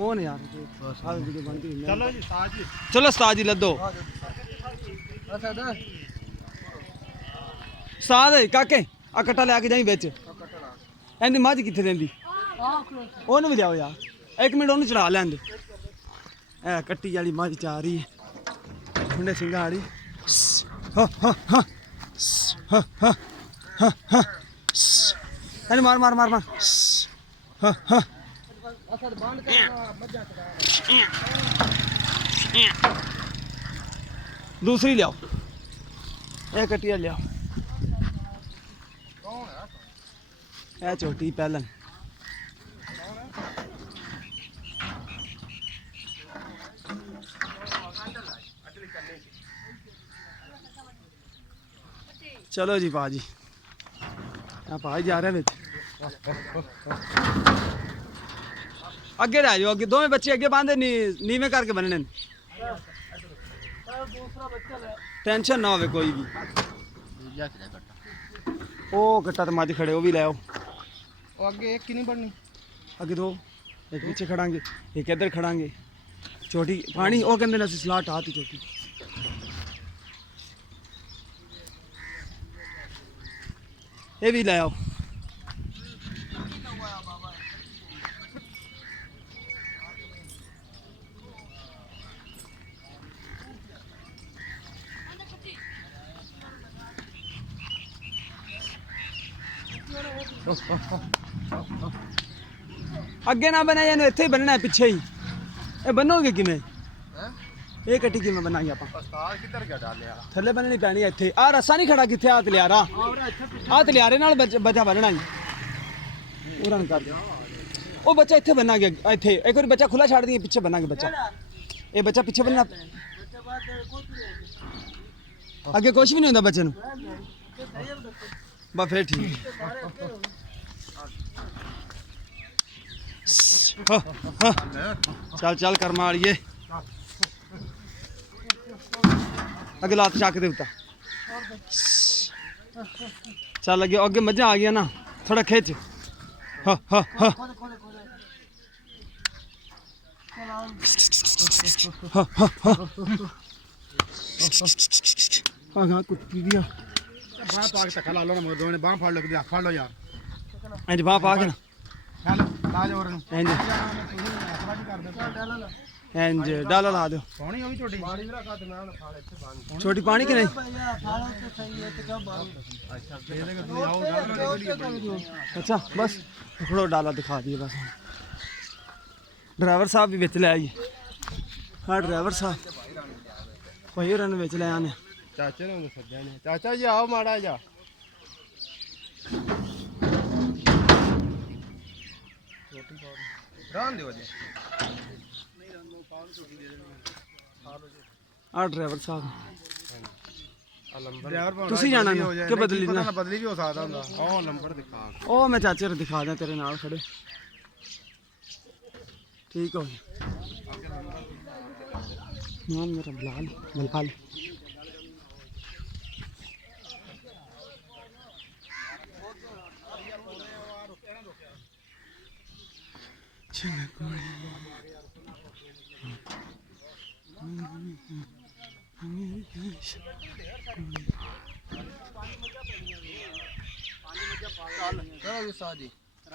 ਉਹ ਨੇ ਯਾਰ ਆਹ ਵੀਡੀਓ ਬਣਦੀ ਚਲੋ ਜੀ ਸਾਜ ਜੀ ਚਲੋ ਉਸਤਾਦ ਜੀ ਲੱਦੋ ਅੱਛਾ ਦਾ ਉਸਤਾਦ ਕਾਕੇ ਆ ਕੱਟਾ ਲੈ ਕੇ ਜਾਈ ਵਿੱਚ ਇਹਦੀ ਮੱਝ ਕਿੱਥੇ ਰਹਿੰਦੀ ਉਹਨੂੰ ਵੀ ਜਾਓ ਯਾਰ 1 ਮਿੰਟ ਉਹਨੂੰ ਚੜਾ ਲੈਣ ਦੇ ਇਹ ਕੱਟੀ ਵਾਲੀ ਮੱਝ ਚਾ ਰਹੀ ਹੈ ਠੰਡੇ ਸਿੰਘਾਂ ਵਾਲੀ ਇਹਨੂੰ ਮਾਰ ਮਾਰ ਮਾਰ ਮਾਰ दूसरी लियाओ ये कटिया लियाओ ये छोटी पहलन चलो जी भाजी भाई जा रहे हैं अगे रह जाओ अगे दोवें बच्चे अगे बांधे नीवे करके बनने टेंशन ना हो कोई भी ओ कट्टा तो मज खड़े वो भी ले आओ आगे एक की नहीं बननी अगे दो एक पीछे खड़ांगे एक इधर खड़ांगे छोटी पानी वो कहते हैं सलाह टाती छोटी ये भी ले आओ अगे ना बना जाने इत्थे ही बनना है पिछे ही ये बनोगे किमें ये कट्टी किमें बनाएंगे आप किधर क्या डालिया थल्ले बननी पैनी इत्थे आ रस्सा नहीं खड़ा किथे हाथ लिया रहा हाथ लिया रे नाल बच्चा बनना ही उड़न कर ओ बच्चा इत्थे बनना गया इत्थे एक बार बच्चा खुला छाड़ दिए पीछे बनना बच्चा ये बच्चा पीछे बनना आगे कुछ भी नहीं होता बच्चे नु बस फिर ठीक चल चल कर्मा वालिए अगे लात चक दे उता चल अगे अगे मजा आ गया ना थोड़ा खिंच हाँ हाँ हाँ हाँ कुत्ती दिया बाह पाक तक ला लो ना मगर दोने बाह फाड़ लो कि फाड़ लो यार इंज बाह पा के ना चल ला जो और इंज इंज डाला ला दो पानी होगी छोटी पानी भी रखा मैं फाड़ ਇੱਥੇ बांध छोटी पानी की नहीं अच्छा बस थोड़ा डाला दिखा दिए बस ड्राइवर साहब भी बिच ले आइए हाँ ड्राइवर साहब भाई और बिच ले आने चाचे ने सद्या ने चाचा जी आओ माड़ा जा रान दियो जी आ ड्राइवर साहब नंबर ਤੁਸੀਂ ਜਾਣਾ ਨਾ ਕਿ ਬਦਲੀ ਨਾ ਬਦਲੀ ਵੀ ਹੋ ਸਕਦਾ ਹੁੰਦਾ ਉਹ ਨੰਬਰ ਦਿਖਾ ਉਹ ਮੈਂ ਚਾਚੇ ਨੂੰ ਦਿਖਾ ਦਿਆਂ ਤੇਰੇ ਨਾਲ ਖੜੇ ਠੀਕ ਹੋ ਗਿਆ ਨਾਮ ਮੇਰਾ ਬਲਾਲ ਬਲਾਲ चलो कोई चलो जी साजी